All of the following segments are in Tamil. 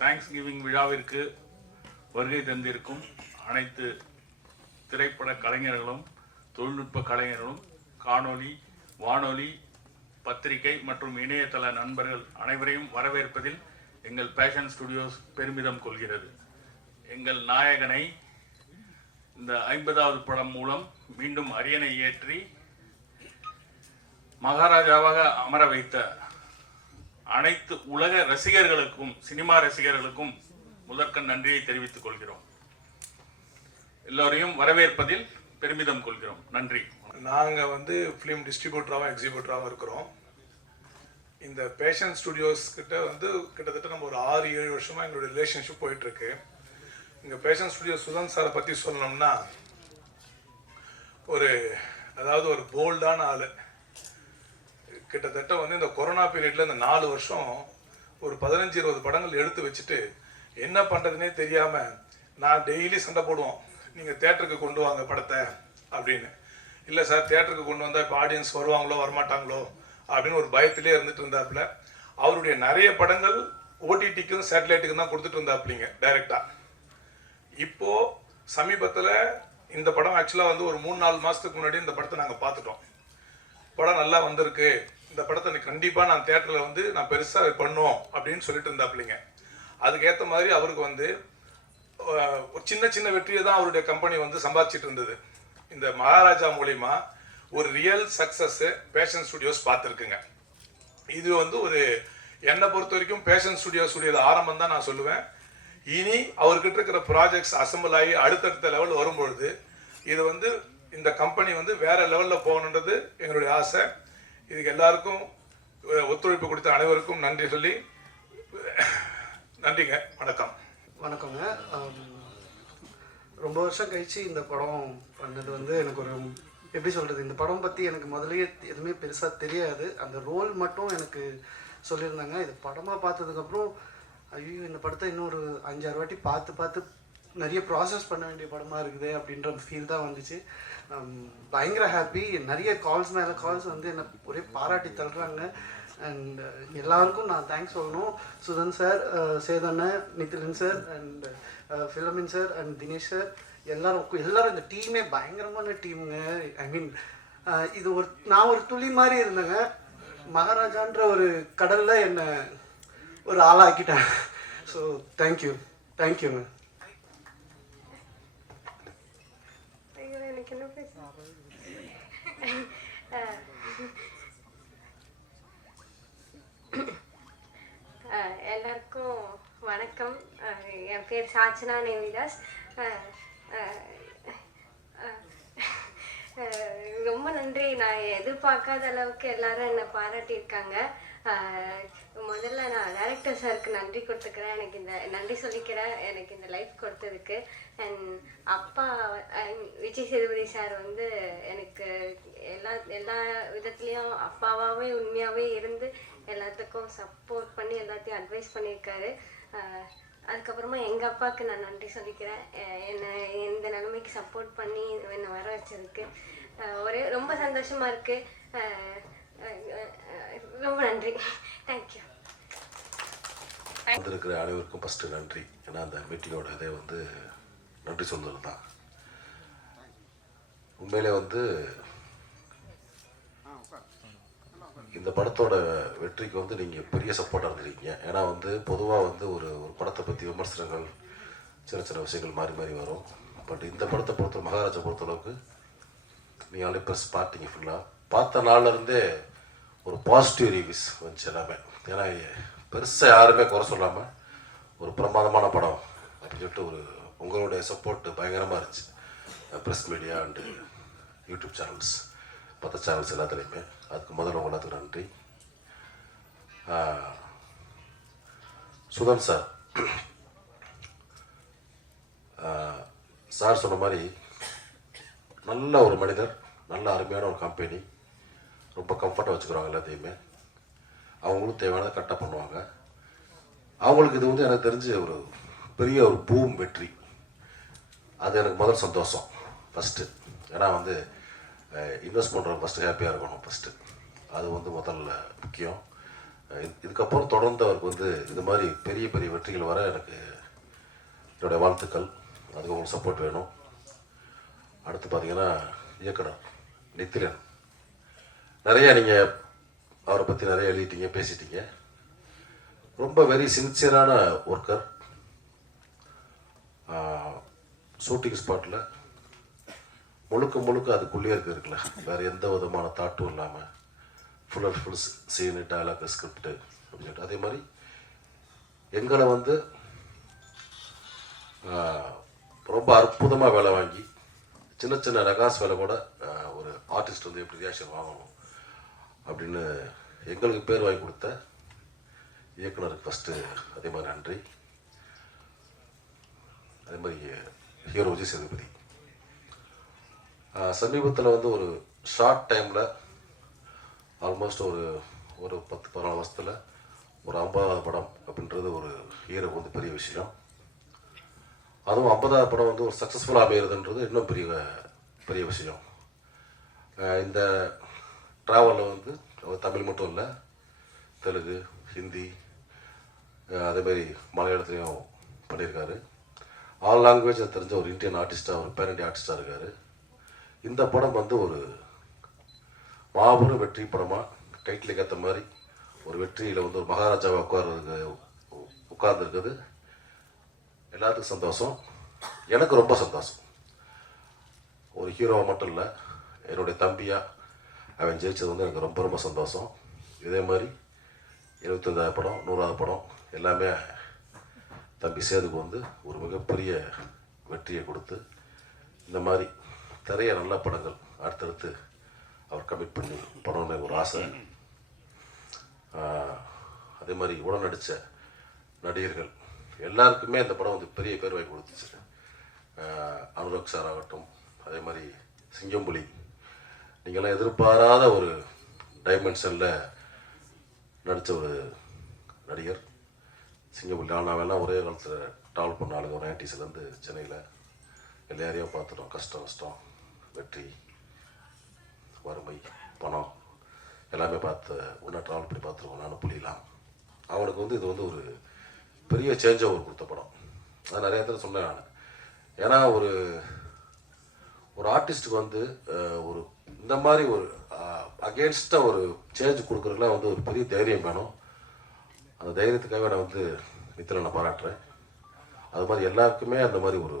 தேங்க்ஸ் கிவிங் விழாவிற்கு வருகை தந்திருக்கும் அனைத்து திரைப்பட கலைஞர்களும் தொழில்நுட்ப கலைஞர்களும் காணொளி வானொலி பத்திரிகை மற்றும் இணையதள நண்பர்கள் அனைவரையும் வரவேற்பதில் எங்கள் பேஷன் ஸ்டுடியோஸ் பெருமிதம் கொள்கிறது. எங்கள் நாயகனை இந்த ஐம்பதாவது படம் மூலம் மீண்டும் அரியணை ஏற்றி மகாராஜாவாக அமர வைத்த அனைத்து உலக ரசிகர்களுக்கும் சினிமா ரசிகர்களுக்கும் முதற்கண் நன்றியை தெரிவித்துக் கொள்கிறோம். எல்லோரையும் வரவேற்பதில் பெருமிதம் கொள்கிறோம். நன்றி. நாங்கள் வந்து ஃபிலிம் டிஸ்ட்ரிபியூட்டராகவும் எக்ஸிபியூட்டராகவும் இருக்கிறோம். இந்த பேஷன் ஸ்டுடியோஸ் கிட்ட வந்து கிட்டத்தட்ட நம்ம ஒரு ஆறு ஏழு வருஷமாக எங்களுடைய ரிலேஷன்ஷிப் போயிட்டுருக்கு. இங்கே பேஷன் ஸ்டுடியோ சுதன் சாரை பற்றி சொல்லணும்னா ஒரு அதாவது ஒரு போல்டான ஆள். கிட்டத்தட்ட வந்து இந்த கொரோனா பீரியட்ல இந்த நாலு வருஷம் ஒரு பதினஞ்சு இருபது படங்கள் எடுத்து வச்சுட்டு என்ன பண்ணுறதுனே தெரியாமல் நான் டெய்லி சண்டை போடுவோம். நீங்கள் தேட்டருக்கு கொண்டு வாங்க படத்தை அப்படின்னு. இல்லை சார் தேட்டருக்கு கொண்டு வந்தால் இப்போ ஆடியன்ஸ் வருவாங்களோ வரமாட்டாங்களோ அப்படின்னு ஒரு பயத்திலே இருந்துட்டு இருந்தாப்புல. அவருடைய நிறைய படங்கள் ஓடிடிக்கும் சேட்டலைட்டுக்கும் தான் கொடுத்துட்டு இருந்தாப்புலிங்க டைரெக்டாக இப்போ சமீபத்தில் இந்த படம் ஆக்சுவலாக வந்து ஒரு மூணு நாலு மாதத்துக்கு முன்னாடி இந்த படத்தை நாங்கள் பார்த்துட்டோம். படம் நல்லா வந்திருக்கு. இந்த படத்தை கண்டிப்பாக நான் தேட்டரில் வந்து நான் பெருசாக பண்ணுவோம் அப்படின்னு சொல்லிட்டு இருந்தாப்புலிங்க. அதுக்கேற்ற மாதிரி அவருக்கு வந்து ஒரு சின்ன சின்ன வெற்றியை தான் அவருடைய கம்பெனி வந்து சம்பாதிச்சிட்டு இருந்தது. இந்த மகாராஜா மூலிமா ஒரு ரியல் சக்ஸஸ்ஸு பேஷன் ஸ்டுடியோஸ் பார்த்துருக்குங்க. இது வந்து ஒரு என்னை பொறுத்த வரைக்கும் பேஷன் ஸ்டுடியோஸ் உடையது ஆரம்பம் தான் நான் சொல்லுவேன். இனி அவர்கிட்ட இருக்கிற ப்ராஜெக்ட்ஸ் அசம்பிள் ஆகி அடுத்தடுத்த லெவல் வரும்பொழுது இது வந்து இந்த கம்பெனி வந்து வேற லெவலில் போகணுன்றது எங்களுடைய ஆசை. இதுக்கு எல்லாருக்கும் ஒத்துழைப்பு கொடுத்த அனைவருக்கும் நன்றி சொல்லி நன்றிங்க. வணக்கம். வணக்கங்க. ரொம்ப வருஷம் கழிச்சு இந்த படம் பண்ணது வந்து எனக்கு ஒரு எப்படி சொல்கிறது இந்த படம் பற்றி எனக்கு முதல்லயே எதுவுமே பெருசாக தெரியாது. அந்த ரோல் மட்டும் எனக்கு சொல்லியிருந்தாங்க. இது படமாக பார்த்ததுக்கப்புறம் ஐயோ இந்த படத்தை இன்னொரு அஞ்சாறு வாட்டி பார்த்து பார்த்து நிறைய ப்ராசஸ் பண்ண வேண்டிய படமாக இருக்குது அப்படின்ற ஃபீல் தான் வந்துச்சு. பயங்கர ஹாப்பி நிறைய கால்ஸ் மேலே கால்ஸ் வந்து என்னை ஒரே பாராட்டி தள்ளுறாங்க. அண்ட் uh, எல்லாருக்கும் நான் தேங்க்ஸ் சொல்லணும். Sudhan sir uh, சேதண்ண Nithilan sir and Philomin sir and Dinesh sir எல்லாரும் எல்லாரும் இந்த டீமே பயங்கரமான டீமுங்க ஐ மீன் இது ஒரு நான் ஒரு துளி மாதிரி இருந்தேங்க. மகாராஜான்ற ஒரு கடலில் என்னை ஒரு ஆளாக்கிட்டேன் ஸோ தேங்க்யூ தேங்க்யூங்க எல்லாருக்கும் வணக்கம் அஹ் என் பேர் சாச்சனா நேவிதாஸ் அஹ் அஹ் அஹ் அஹ் ரொம்ப நன்றி. நான் எதிர்பார்க்காத அளவுக்கு எல்லாரும் என்னை பாராட்டியிருக்காங்க. முதல்ல நான் டேரக்டர் சாருக்கு நன்றி கொடுத்துக்கிறேன். எனக்கு இந்த நன்றி சொல்லிக்கிறேன். எனக்கு இந்த லைஃப் கொடுத்ததுக்கு. அண்ட் அப்பா விஜய் சேதுபதி சார் வந்து எனக்கு எல்லா எல்லா விதத்துலேயும் அப்பாவாகவே உண்மையாகவே இருந்து எல்லாத்துக்கும் சப்போர்ட் பண்ணி எல்லாத்தையும் அட்வைஸ் பண்ணியிருக்காரு. அதுக்கப்புறமா எங்கள் அப்பாவுக்கு நான் நன்றி சொல்லிக்கிறேன். என்னை இந்த நிலைமைக்கு சப்போர்ட் பண்ணி என்னை வர வச்சதுக்கு ஒரே ரொம்ப சந்தோஷமாக இருக்குது ரொம்ப நன்றி. தேங்க்யூ வந்திருக்கிற அனைவருக்கும் ஃபஸ்ட்டு நன்றி. ஏன்னா அந்த மீட்டிங்கோட இதே வந்து நன்றி சொல்றது தான் உண்மையிலே வந்து இந்த படத்தோட வெற்றிக்கு வந்து நீங்கள் பெரிய சப்போர்ட்டாக இருந்திருக்கீங்க. ஏன்னா வந்து பொதுவாக வந்து ஒரு ஒரு படத்தை பற்றி விமர்சனங்கள் சின்ன சின்ன விஷயங்கள் மாறி மாறி வரும். பட் இந்த படத்தை பொறுத்த மகாராஜா பொறுத்தளவுக்கு நீங்கள் ஆல்ரெடி ப்ரெஸ் பார்த்தீங்க ஃபுல்லாக பார்த்த நாள்ல இருந்தே ஒரு பாசிட்டிவ் ரிவ்யூஸ் வந்துச்சு எல்லாமே. ஏன்னா பெருசாக யாருமே குறை சொல்லாமல் ஒரு பிரமாதமான படம் அப்படின்னு சொல்லிட்டு ஒரு உங்களுடைய சப்போர்ட் பயங்கரமாக இருந்துச்சு. Press media and YouTube channels மற்ற சேனல்ஸ் எல்லாத்துலேயுமே. அதுக்கு முதல்ல உங்களுக்கு எல்லாத்துக்கும் நன்றி. சுதன் சார். சார் சொன்ன மாதிரி நல்ல ஒரு மனிதர் நல்ல அருமையான ஒரு கம்பெனி ரொம்ப கம்ஃபர்ட்டாக வச்சுக்கிறாங்க எல்லாத்தையுமே. அவங்களும் தேவையானதை கரெக்டாக பண்ணுவாங்க. அவங்களுக்கு இது வந்து எனக்கு தெரிஞ்ச ஒரு பெரிய ஒரு பூம் வெற்றி. அது எனக்கு முதல் சந்தோஷம். ஃபஸ்ட்டு ஏன்னா வந்து இன்வெஸ்ட் பண்ணுறோம் ஃபஸ்ட்டு ஹாப்பியாக இருக்கணும் ஃபஸ்ட்டு அது வந்து முதல்ல முக்கியம். இதுக்கப்புறம் தொடர்ந்து அவருக்கு வந்து இது மாதிரி பெரிய பெரிய வெற்றிகள் வர எனக்கு என்னுடைய வாழ்த்துக்கள். அதுக்கு உங்களுக்கு சப்போர்ட் வேணும். அடுத்து பார்த்தீங்கன்னா இயக்குனர் நித்திலன். நிறையா நீங்கள் அவரை பற்றி நிறைய எழுதிட்டீங்க பேசிட்டீங்க. ரொம்ப வெரி சின்சியரான ஒர்க்கர் ஷூட்டிங் ஸ்பாட்டில் முழுக்க முழுக்க அதுக்குள்ளேயே இருக்கு இருக்குல்ல வேறு எந்த விதமான தாட்டும் இல்லாமல் full and full scene dialogue script அப்படின்னு சொல்லிட்டு. அதே மாதிரி எங்களை வந்து ரொம்ப அற்புதமாக வேலை வாங்கி சின்ன சின்ன நகாஸ் வேலை கூட ஒரு ஆர்டிஸ்ட் வந்து எப்படி ரியாக்ஷன் வாங்கணும் அப்படின்னு எங்களுக்கு பேர் வாங்கி கொடுத்த இயக்குனருக்கு ஃபஸ்ட்டு அதே மாதிரி நன்றி. அதே மாதிரி ஹீரோ விஜய் சேதுபதி. சமீபத்தில் வந்து ஒரு ஷார்ட் டைமில் ஆல்மோஸ்ட் ஒரு ஒரு பத்து பதினாலு வருஷத்தில் ஒரு ஐம்பதாவது படம் அப்படின்றது ஒரு ஹீரோ வந்து பெரிய விஷயம். அதுவும் ஐம்பதாவது படம் வந்து ஒரு சக்ஸஸ்ஃபுல்லாக அமையிறதுன்றது இன்னும் பெரிய பெரிய விஷயம். இந்த ட்ராவலில் வந்து அவர் தமிழ் மட்டும் இல்லை தெலுங்கு ஹிந்தி அதேமாரி அதே மாதிரி மலையாளத்துலேயும் பண்ணியிருக்காரு. ஆல் லாங்குவேஜை தெரிஞ்ச ஒரு இந்தியன் ஆர்டிஸ்ட்டாக ஒரு பேரண்டி ஆர்டிஸ்ட்டாக இருக்கார். இந்த படம் வந்து ஒரு மாபெரும் வெற்றி படமாக டைட்டிலுக்கு ஏற்ற மாதிரி ஒரு வெற்றியில் வந்து ஒரு மகாராஜாவை உட்கார்றது உட்கார்ந்துருக்குது. எல்லாத்துக்கும் சந்தோஷம். எனக்கு ரொம்ப சந்தோஷம். ஒரு ஹீரோவை மட்டும் இல்லை என்னுடைய தம்பியாக அவன் ஜெயிச்சது வந்து எனக்கு ரொம்ப ரொம்ப சந்தோஷம். இதே மாதிரி இருபத்தஞ்சாவது படம் நூறாவது படம் எல்லாமே தம்பி சேதுக்கு வந்து ஒரு மிகப்பெரிய வெற்றியை கொடுத்து இந்த மாதிரி நிறைய நல்ல படங்கள் அடுத்தடுத்து அவர் கமிட் பண்ணி பண்ணணும்னு ஒரு ஆசை. அதே மாதிரி உடன் நடித்த நடிகர்கள். எல்லாருக்குமே இந்த படம் வந்து பெரிய பேர் வாங்கி கொடுத்துச்சு. அனுராக் சார் ஆகட்டும் அதே மாதிரி சிங்கம்புலி. நீங்களாம் எதிர்பாராத ஒரு டைமென்ஷனில் நடித்த ஒரு நடிகர். சிங்கப்பூர் நானாவெல்லாம் ஒரே காலத்தில் ட்ராவல் பண்ண ஆளுங்க. ஒரு நைன்டிஸ்லேருந்து சென்னையில். எல்லாரையும் பார்த்துட்டோம். கஷ்டம் கஷ்டம் வெற்றி வறுமை பணம் எல்லாமே பார்த்து ஒன்றா ட்ராவல் பண்ணி பார்த்துருக்கோம். நானும் புலியலாம் அவனுக்கு வந்து இது வந்து ஒரு பெரிய சேஞ்ச் ஓவர் கொடுத்த படம். அது நிறைய இடத்துல சொன்னேன் நான். ஏன்னா ஒரு ஒரு ஆர்டிஸ்ட்டுக்கு வந்து ஒரு இந்த மாதிரி ஒரு அகேன்ஸ்டாக ஒரு சேஞ்ச் கொடுக்குறதுலாம் வந்து ஒரு பெரிய தைரியம் வேணும். அந்த தைரியத்துக்காக நான் வந்து மித்திரனை நான் பாராட்டுறேன். அது மாதிரி எல்லாருக்குமே அந்த மாதிரி ஒரு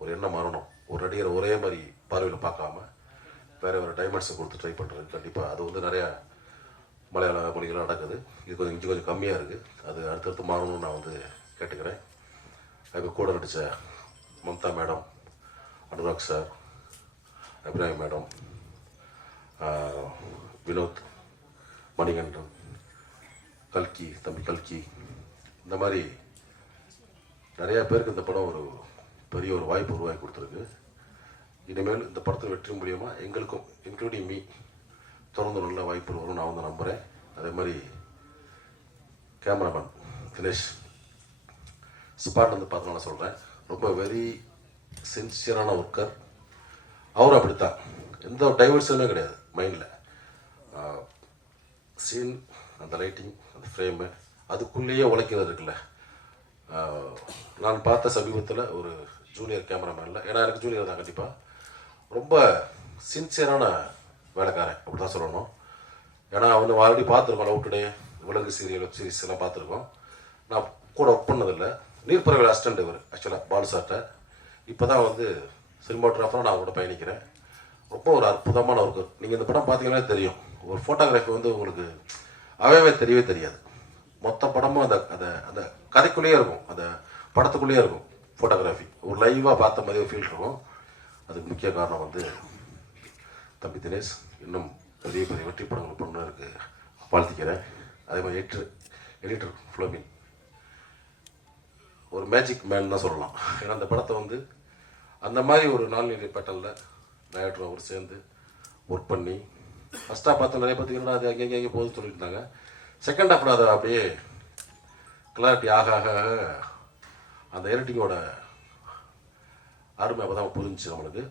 ஒரு எண்ணம் வரணும் ஒரு நடிகரை ஒரே மாதிரி பார்வையில் பார்க்காம வேறு வேறு டைமண்ட்ஸை கொடுத்து ட்ரை பண்ணுறது கண்டிப்பாக அது வந்து நிறையா மலையாள மொழிகள் நடக்குது. இது கொஞ்சம் இஞ்சி கொஞ்சம் கம்மியாக இருக்குது அது அடுத்தடுத்து மாறணும்னு நான் வந்து கேட்டுக்கிறேன். இப்போ கூட நடித்த Mamta madam Anurag sir Abhirami madam Vinoth Manikandan கல்கி தம்பி கல்கி இந்த மாதிரி நிறையா பேருக்கு இந்த படம் ஒரு பெரிய ஒரு வாய்ப்பு உருவாக்கி கொடுத்துருக்கு. இனிமேல் இந்த படத்தை வெற்றி மூலியமாக எங்களுக்கும் இன்க்ளூடிங் மீ தொடர்ந்து நல்ல வாய்ப்பு வரும். நான் வந்து நம்புகிறேன் அதே மாதிரி கேமராமேன் தினேஷ் ஸ்பாட் வந்து பார்த்து நான் சொல்கிறேன் ரொம்ப வெரி சின்சியரான ஒர்க்கர் அவரும் அப்படித்தான். எந்த ஒரு டைவர்ஷனுமே கிடையாது மைண்டில் சீன் அந்த லைட்டிங் அந்த ஃப்ரேமு அதுக்குள்ளேயே உழைக்கிறது இருக்குல்ல. நான் பார்த்த சமீபத்தில் ஒரு ஜூனியர் கேமராமேனில் ஏன்னா எனக்கு ஜூனியர் தான் கண்டிப்பாக ரொம்ப சின்சியரான வேலைக்காரன். அப்படி தான் சொல்லணும். ஏன்னா அவனை ஆல்ரெடி பார்த்துருக்கோம் லவ் டுடே உலக சீரியல் வெப் சீரிஸ் எல்லாம் பார்த்துருக்கோம். நான் கூட ஒர்க் பண்ணதில்லை. நீர்ப்பறவை அசிஸ்டண்ட் இவர் ஆக்சுவலாக பாலு இப்போ தான் வந்து சினிமாட்டோகிராஃபராக நான் கூட பயணிக்கிறேன். ரொம்ப ஒரு அற்புதமான ஒர்க்கு நீங்கள் இந்த படம் பார்த்தீங்கன்னா தெரியும். ஒரு ஃபோட்டோகிராஃபி வந்து உங்களுக்கு அவையவே தெரியவே தெரியாது. மொத்த படமும் அந்த அதை அந்த கதைக்குள்ளேயே இருக்கும். அந்த படத்துக்குள்ளேயே இருக்கும் ஃபோட்டோகிராஃபி ஒரு லைவாக பார்த்த மாதிரி ஒரு ஃபீல் இருக்கும். அதுக்கு முக்கிய காரணம் வந்து தம்பி தினேஷ். இன்னும் பெரிய பெரிய வெற்றி படங்கள் பண்ணுறதுக்கு வாழ்த்திக்கிறேன். அதே மாதிரி எடிட்டர் எடிட்டர் ஃப்ளோமின் ஒரு மேஜிக் மேன் தான் சொல்லலாம். ஏன்னா அந்த படத்தை வந்து அந்த மாதிரி ஒரு நாள்நிலை பேட்டலில் டயரக்டர் அவர் சேர்ந்து ஒர்க் பண்ணி ஃபஸ்ட்டாக பார்த்து நிறைய பார்த்தீங்கன்னா அது அங்கே இங்கே போது சொல்லியிருந்தாங்க. செகண்ட் ஹாஃபில் அதை அப்படியே கிளாரிட்டி ஆக ஆக ஆக அந்த எடிட்டிங்கோட அருமை அப்போ தான் புரிஞ்சுச்சு நம்மளுக்கு.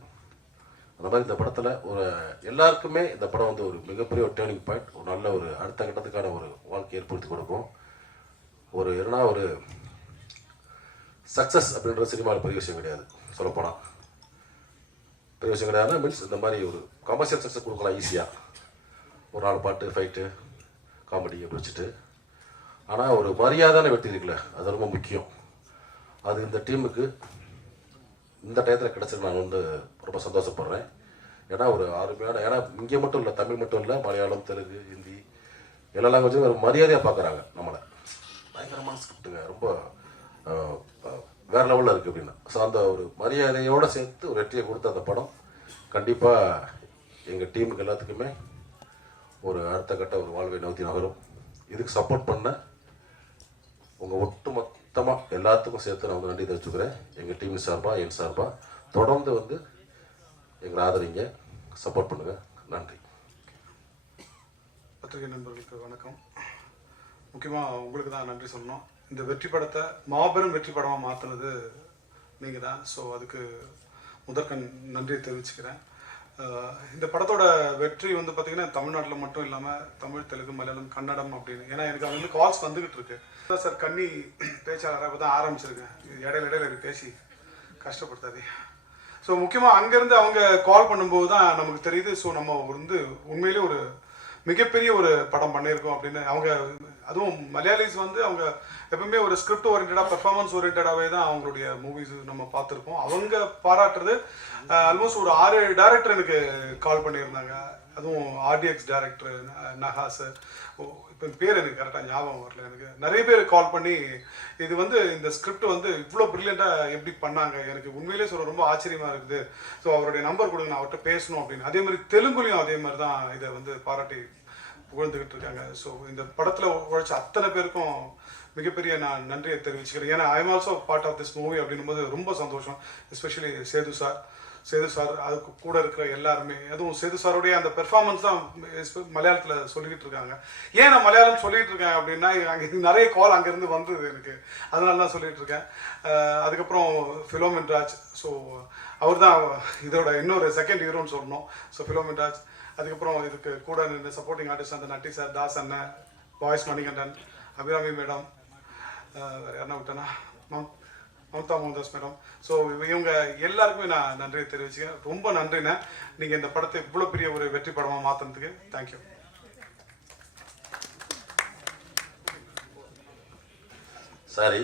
அந்த மாதிரி இந்த படத்தில் ஒரு எல்லாருக்குமே இந்த படம் வந்து ஒரு மிகப்பெரிய ஒரு டேர்னிங் பாயிண்ட் ஒரு நல்ல ஒரு அடுத்த கட்டத்துக்கான ஒரு வாழ்க்கையை ஏற்படுத்தி கொடுக்கும். ஒரு என்னன்னா ஒரு சக்ஸஸ் அப்படின்ற சினிமாவில் பெரிய விஷயம் கிடையாது சொல்லப்போனால் பெரிய விஷயம் கிடையாதுன்னா மீன்ஸ் இந்த மாதிரி ஒரு கமர்ஷியல் சக்ஸஸ் கொடுக்கலாம் ஈஸியாக ஒரு நாலு பாட்டு ஃபைட்டு காமெடி அப்படி வச்சுட்டு. ஆனால் ஒரு மரியாதான வெற்றி இருக்குல்ல அது ரொம்ப முக்கியம். அது இந்த டீமுக்கு இந்த டயத்தில் கிடச்சிருக்கு நான் வந்து ரொம்ப சந்தோஷப்படுறேன். ஏன்னா ஒரு அருமையான ஏன்னா இங்கே மட்டும் இல்லை தமிழ் மட்டும் இல்லை மலையாளம் தெலுங்கு ஹிந்தி எல்லா லாங்குவேஜும் ஒரு மரியாதையாக பார்க்குறாங்க நம்மளை. பயங்கரமான ஸ்கிரிப்டுங்க ரொம்ப வேற லெவலில் இருக்குது அப்படின்னு. ஸோ அந்த ஒரு மரியாதையோடு சேர்த்து ஒரு வெற்றியை கொடுத்த அந்த படம். கண்டிப்பாக எங்கள் டீமுக்கு எல்லாத்துக்குமே ஒரு அடுத்த கட்ட ஒரு வாழ்வை நோக்கி நகரும். இதுக்கு சப்போர்ட் பண்ண உங்கள் ஒட்டுமொத்த மொத்தமாக எல்லாத்துக்கும் சேர்த்து நான் வந்து நன்றி தெரிவிச்சுக்கிறேன். எங்கள் டீம் சார்பாக என் சார்பாக தொடர்ந்து வந்து எங்களை ஆதரிங்க சப்போர்ட் பண்ணுங்கள் நன்றி. பத்திரிகை நண்பர்களுக்கு வணக்கம். முக்கியமாக உங்களுக்கு தான் நன்றி சொல்லணும். இந்த வெற்றி படத்தை மாபெரும் வெற்றி படமாக மாற்றினது நீங்கள் தான் ஸோ அதுக்கு முதற்கண் நன்றியை தெரிவிச்சுக்கிறேன். இந்த படத்தோட வெற்றி வந்து பார்த்தீங்கன்னா தமிழ்நாட்டில் மட்டும் இல்லாமல் தமிழ் தெலுங்கு மலையாளம் கன்னடம் அப்படின்னு. ஏன்னா எனக்கு அது வந்து கால்ஸ் வந்துகிட்டு இருக்கு. சார் கன்னி பேச்சாளராக தான் ஆரம்பிச்சிருக்கேன் இது இடையில இடையில எனக்கு பேசி கஷ்டப்படுத்தாதே ஸோ முக்கியமாக அங்கேருந்து அவங்க கால் பண்ணும்போது தான் நமக்கு தெரியுது. ஸோ நம்ம வந்து உண்மையிலே ஒரு மிகப்பெரிய ஒரு படம் பண்ணியிருக்கோம் அப்படின்னு அவங்க அதுவும் மலையாளிஸ் வந்து அவங்க எப்பவுமே ஒரு ஸ்கிரிப்ட் ஓரியன்டாக பெர்ஃபார்மன்ஸ் ஓரியன்டாகவே தான் அவங்களுடைய மூவிஸ் நம்ம பார்த்துருப்போம். அவங்க பாராட்டுறது ஆல்மோஸ்ட் ஒரு ஆறு ஏழு டேரக்டர் எனக்கு கால் பண்ணியிருந்தாங்க. அதுவும் ஆர்டிஎக்ஸ் டேரக்டர் நஹாஸ் ஓ இப்போ பேர் எனக்கு கரெக்டாக ஞாபகம் வரல எனக்கு. நிறைய பேர் கால் பண்ணி இது வந்து இந்த ஸ்கிரிப்ட் வந்து இவ்வளோ ப்ரில்லியண்ட்டாக எப்படி பண்ணாங்க? எனக்கு உண்மையிலே சொல்ல ரொம்ப ஆச்சரியமாக இருக்குது. ஸோ அவருடைய நம்பர் கொடுங்க நான் அவர்கிட்ட பேசணும் அப்படின்னு. அதே மாதிரி தெலுங்குலையும் அதே மாதிரி தான் இதை வந்து பாராட்டி புகழ்ந்துக்கிட்டு இருக்காங்க. ஸோ இந்த படத்தில் உழைச்ச அத்தனை பேருக்கும் மிகப்பெரிய நான் நன்றியை தெரிவிச்சுக்கிறேன். ஏன்னா I am also part of this movie அப்படின்னும் போது ரொம்ப சந்தோஷம். Especially Sethu sir. Sethu sir அதுக்கு கூட இருக்கிற எல்லாருமே. அதுவும் சேது சாருடைய அந்த பெர்ஃபார்மன்ஸ் தான் மலையாளத்தில் சொல்லிக்கிட்டு இருக்காங்க. ஏன் நான் மலையாளம் சொல்லிட்டு இருக்கேன் அப்படின்னா அங்கே நிறைய கால் அங்கேருந்து வந்தது எனக்கு. அதனால தான் சொல்லிட்டு இருக்கேன். அதுக்கப்புறம் ஃபிலோமின் ராஜ் ஸோ அவர் தான் இதோட இன்னொரு செகண்ட் ஹீரோன்னு சொல்லணும். ஸோ ஃபிலோமின் ராஜ் அதுக்கப்புறம் இதுக்கு கூட நின்று சப்போர்ட்டிங் ஆர்டிஸ்ட் அந்த நட்டி சார் தாஸ் அண்ணன் பாய்ஸ் மணிகண்டன் அபிராமி மேடம் வேறு யாருன்னா விட்டேனா? மம் மம்தா மோகன்தாஸ் மேடம் ஸோ இவங்க எல்லாருக்குமே நான் நன்றியை தெரிவிச்சுக்கிறேன். ரொம்ப நன்றிண்ணே. நீங்கள் இந்த படத்தை இவ்வளோ பெரிய ஒரு வெற்றி படமாக மாற்றினதுக்கு தேங்க்யூ சாரி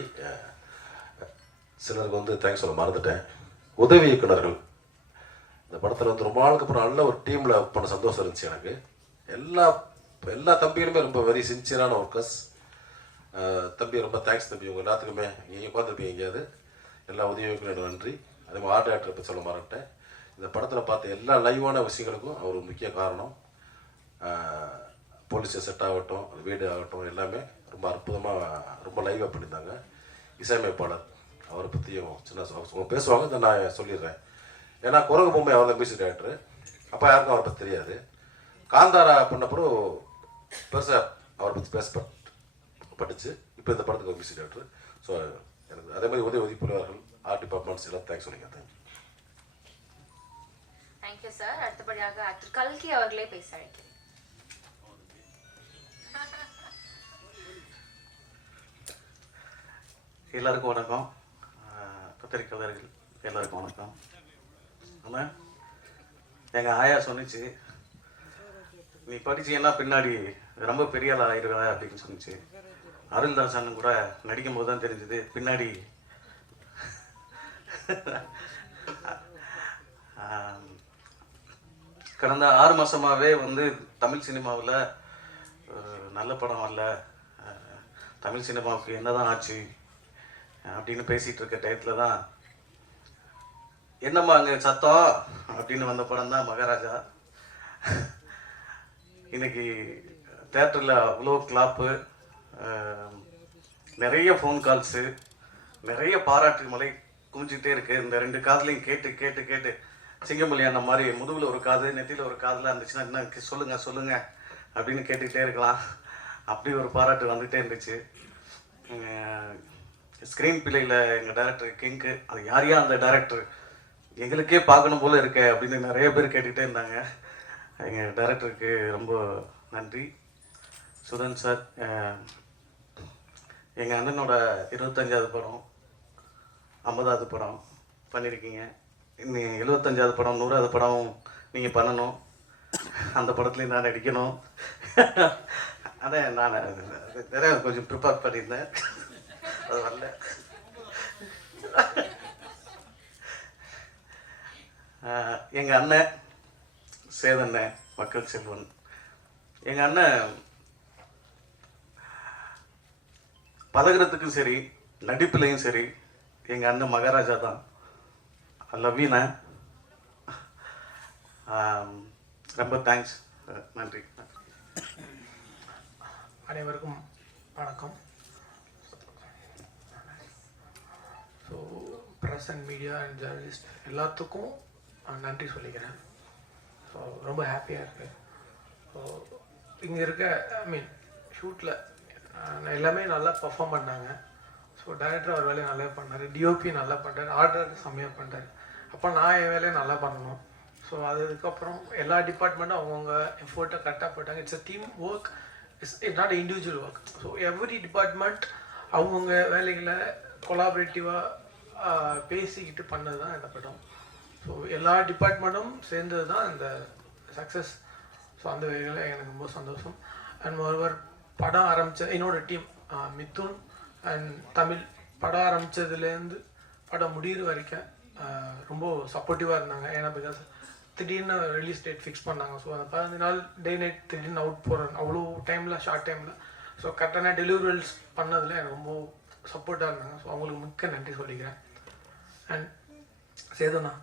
சிலருக்கு வந்து தேங்க்ஸ் சொல்ல மறந்துட்டேன். உதவி இயக்குனர்கள் படத்தில் வந்து ரொம்ப நாளுக்கு அப்புறம் நல்ல ஒரு டீமில் ஒர்க் பண்ண சந்தோஷம் இருந்துச்சு எனக்கு. எல்லா எல்லா தம்பிகளுமே ரொம்ப வெரி சின்சியரான ஒர்க்கர்ஸ் தம்பி ரொம்ப தேங்க்ஸ் தம்பி. உங்கள் எல்லாத்துக்குமே நீங்கள் உட்காந்துருப்பீங்க எங்கேயாவது. எல்லா உதவி எனக்கு நன்றி. அதே மாதிரி ஆர்ட் டேரக்டரை பற்றி சொல்ல மறந்துட்டேன். இந்த படத்தில் பார்த்த எல்லா லைவான விஷயங்களுக்கும் அவர் முக்கிய காரணம். போலீஸ் செட் ஆகட்டும் வீடு ஆகட்டும் எல்லாமே ரொம்ப அற்புதமாக ரொம்ப லைவாக பண்ணியிருந்தாங்க. இசையமைப்பாளர். அவரை பற்றியும் சின்ன பேசுவாங்க இதை நான் சொல்லிடுறேன். ஏன்னா குரங்கு பொம்மை அவர் தான் மியூசிக் டைரக்டர் அப்போ யாருக்கும் அவரை பற்றி தெரியாது. காந்தாரா பண்ணப்பறம் பெருசாக அவரை பற்றி பேசப்பட்டு பட்டுச்சு இப்போ இந்த படத்துக்கு ஒரு மியூசிக் டைரக்டர் ஸோ எனக்கு அதே மாதிரி உதவி உதவி புரிவார்கள் ஆர்ட் டிபார்ட்மெண்ட்ஸ் எல்லாம் தேங்க்ஸ் சொல்லிங்க. Thank you thank you sir அடுத்தபடியாக ஆக்டர் கல்கி அவர்களே பேச அழைக்கிறேன். எல்லாருக்கும் வணக்கம். ஆஹ் பத்திரிக்கையாளர்கள் எல்லாருக்கும் வணக்கம். ஆனால் எங்கள் ஆயா சொன்னிச்சு நீ படிச்சீங்கன்னா பின்னாடி? ரொம்ப பெரிய ஆள் ஆயிடுவ அப்படின்னு சொன்னிச்சு. அருள்தாசன் கூட நடிக்கும் போது தான் தெரிஞ்சது பின்னாடி. கடந்த ஆறு மாதமாகவே வந்து தமிழ் சினிமாவில் நல்ல படம் வரல. தமிழ் சினிமாவுக்கு என்னதான் ஆச்சு அப்படின்னு பேசிகிட்டு இருக்க டயத்தில் தான் என்னம்மா அங்கே சத்தம்? அப்படின்னு வந்த படம் தான் மகாராஜா. இன்னைக்கு தேட்டரில் அவ்வளோ கிளாப்பு நிறைய ஃபோன் கால்ஸு நிறைய பாராட்டு மலை குமிச்சிக்கிட்டே இருக்குது இந்த ரெண்டு காதுலையும் கேட்டு கேட்டு கேட்டு. சிங்கமொழி அந்த மாதிரி முதுகில் ஒரு காது நெத்தியில் ஒரு காதில் இருந்துச்சுன்னா என்ன சொல்லுங்கள் சொல்லுங்கள் அப்படின்னு கேட்டுக்கிட்டே இருக்கலாம். அப்படி ஒரு பாராட்டு வந்துகிட்டே இருந்துச்சு. ஸ்க்ரீன் பிள்ளையில் எங்கள் டேரக்டர் கிங்க்கு அது யார் யார் அந்த டேரக்டர் எங்களுக்கே பார்க்கணும் போல இருக்கே அப்படின்னு நிறைய பேர் கேட்டுக்கிட்டே இருந்தாங்க. எங்கள் டேரக்டருக்கு ரொம்ப நன்றி. சுதன் சார் எங்கள் அண்ணனோட இருபத்தஞ்சாவது படம் ஐம்பதாவது படம் பண்ணியிருக்கீங்க இன்னும் எழுபத்தஞ்சாவது படம் நூறாவது படம் நீங்கள் பண்ணணும். அந்த படத்துலேயும் நான் நடிக்கணும். அதான் நான் நிறைய கொஞ்சம் ப்ரிப்பேர் பண்ணியிருந்தேன். அது வரல. எங்கள் அண்ணன் சேதண்ணன் மக்கள் செல்வன். எங்கள் அண்ணன் பழகுறதுக்கும் சரி நடிப்புலையும் சரி எங்கள் அண்ணன் மகாராஜா தான். லவ்யூண்ண ரொம்ப தேங்க்ஸ் நன்றி. அனைவருக்கும் வணக்கம். So press and media and journalist எல்லாத்துக்கும் நான் நன்றி சொல்லிக்கிறேன். ஸோ ரொம்ப ஹாப்பியாக இருக்குது ஸோ இங்கே இருக்க ஐ மீன் ஷூட்டில் எல்லாமே நல்லா பர்ஃபார்ம் பண்ணாங்க. ஸோ டேரக்டர் அவர் வேலையை நல்லா பண்ணார். டிஓபி நல்லா பண்ணுறாரு ஆர்டர் செம்மையாக பண்ணுறாரு அப்போ நான் என் வேலையை நல்லா பண்ணணும். ஸோ அதுக்கப்புறம் எல்லா டிபார்ட்மெண்ட்டும் அவங்கவுங்க எஃபோர்ட்டை கரெக்டாக போட்டாங்க it's a team work it's it not individual work so every department அவங்கவுங்க வேலைகளை கொலாபரேட்டிவாக பேசிக்கிட்டு பண்ணது தான் இந்த படம். ஸோ எல்லா டிபார்ட்மெண்ட்டும் சேர்ந்தது தான் இந்த சக்ஸஸ் ஸோ அந்த வகையில் எனக்கு ரொம்ப சந்தோஷம். அண்ட் ஒருவர் படம் ஆரம்பித்த என்னோட டீம் மித்துன் அண்ட் தமிழ் படம் ஆரம்பித்ததுலேருந்து படம் முடிகிற வரைக்கும் ரொம்ப சப்போர்ட்டிவாக இருந்தாங்க. ஏன்னா பிகாஸ் திடீர்னு ரிலீஸ் டேட் ஃபிக்ஸ் பண்ணாங்க. ஸோ அந்த பதினஞ்சு நாள் டே நைட் திடீர்னு அவுட் போடுறாங்க அவ்வளோ டைமில் ஷார்ட் டைமில் ஸோ கரெக்டான டெலிவரிஸ் பண்ணதில் எனக்கு ரொம்ப சப்போர்ட்டாக இருந்தாங்க. ஸோ அவங்களுக்கு மிக்க நன்றி சொல்லிக்கிறேன். அண்ட் சேதுண்ணா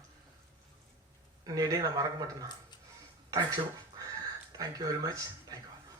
இன்னைய டே நான் மறக்க மாட்டேன்னா thank you thank you very much thank you